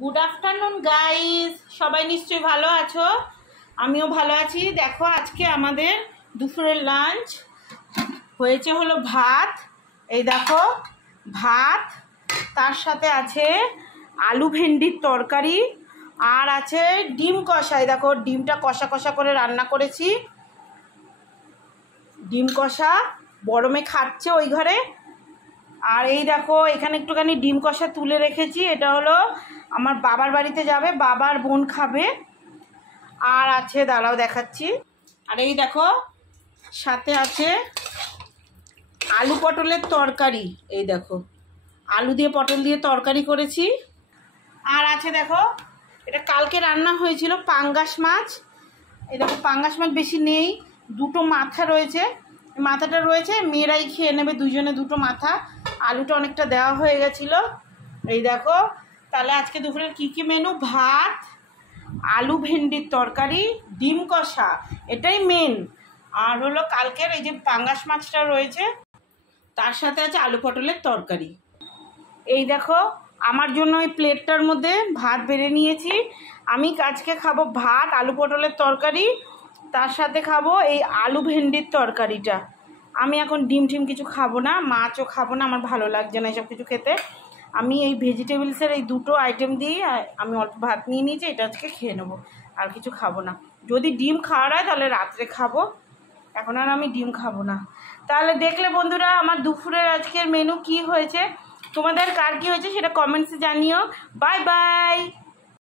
Good afternoon guys, সবাই নিশ্চয়ই ভালো আছো। আমিও ভালো আছি। দেখো আজকে আমাদের দুপুরের লাঞ্চ হয়েছে হলো ভাত। এই দেখো ভাত, তার সাথে আছে আলু ভেন্ডির তরকারি আর আছে ডিম কষা। এই দেখো ডিমটা কষা কষা করে রান্না করেছি। ডিম কষা বড় মেয়ে খাচ্ছে ওই ঘরে। আর এই দেখো এখানে একটুখানি ডিম কষা তুলে রেখেছি, এটা হলো আমার বাবার বাড়িতে যাবে, বাবার বোন খাবে। আর আছে দাঁড়াও দেখাচ্ছি। আর এই দেখো সাথে আছে আলু পটলের তরকারি। এই দেখো আলু দিয়ে পটল দিয়ে তরকারি করেছি। আর আছে দেখো এটা কালকে রান্না হয়েছিল পাঙ্গাস মাছ। এই দেখো পাঙ্গাস মাছ বেশি নেই, দুটো মাথা রয়েছে। মাথাটা রয়েছে, মেয়েরাই খেয়ে নেবে দুজনে দুটো মাথা। আলুটা অনেকটা দেওয়া হয়ে গেছিলো। এই দেখো তাহলে আজকে দুপুরের কী মেনু: ভাত, আলু ভেন্ডির তরকারি, ডিম কষা, এটাই মেন। আর হলো কালকের এই যে পাঙ্গাস মাছটা রয়েছে, তার সাথে আছে আলু পটলের তরকারি। এই দেখো আমার জন্য এই প্লেটটার মধ্যে ভাত বেড়ে নিয়েছি। আমি আজকে খাবো ভাত, আলু পটলের তরকারি, তার সাথে খাবো এই আলু ভেন্ডির তরকারিটা। আমি এখন ডিম টিম কিছু খাবো না, মাছও খাবো না, আমার ভালো লাগছে না এসব কিছু খেতে। আমি এই ভেজিটেবলসের এই দুটো আইটেম দিয়েই আমি অল্প ভাত নিয়ে নিয়েছি, এটা আজকে খেয়ে নেবো, আর কিছু খাবো না। যদি ডিম খাওয়ার হয় তাহলে রাত্রে খাবো, এখন আর আমি ডিম খাবো না। তাহলে দেখলে বন্ধুরা আমার দুপুরের আজকের মেনু কি হয়েছে, তোমাদের কার কী হয়েছে সেটা কমেন্টসে জানিও। Bye bye.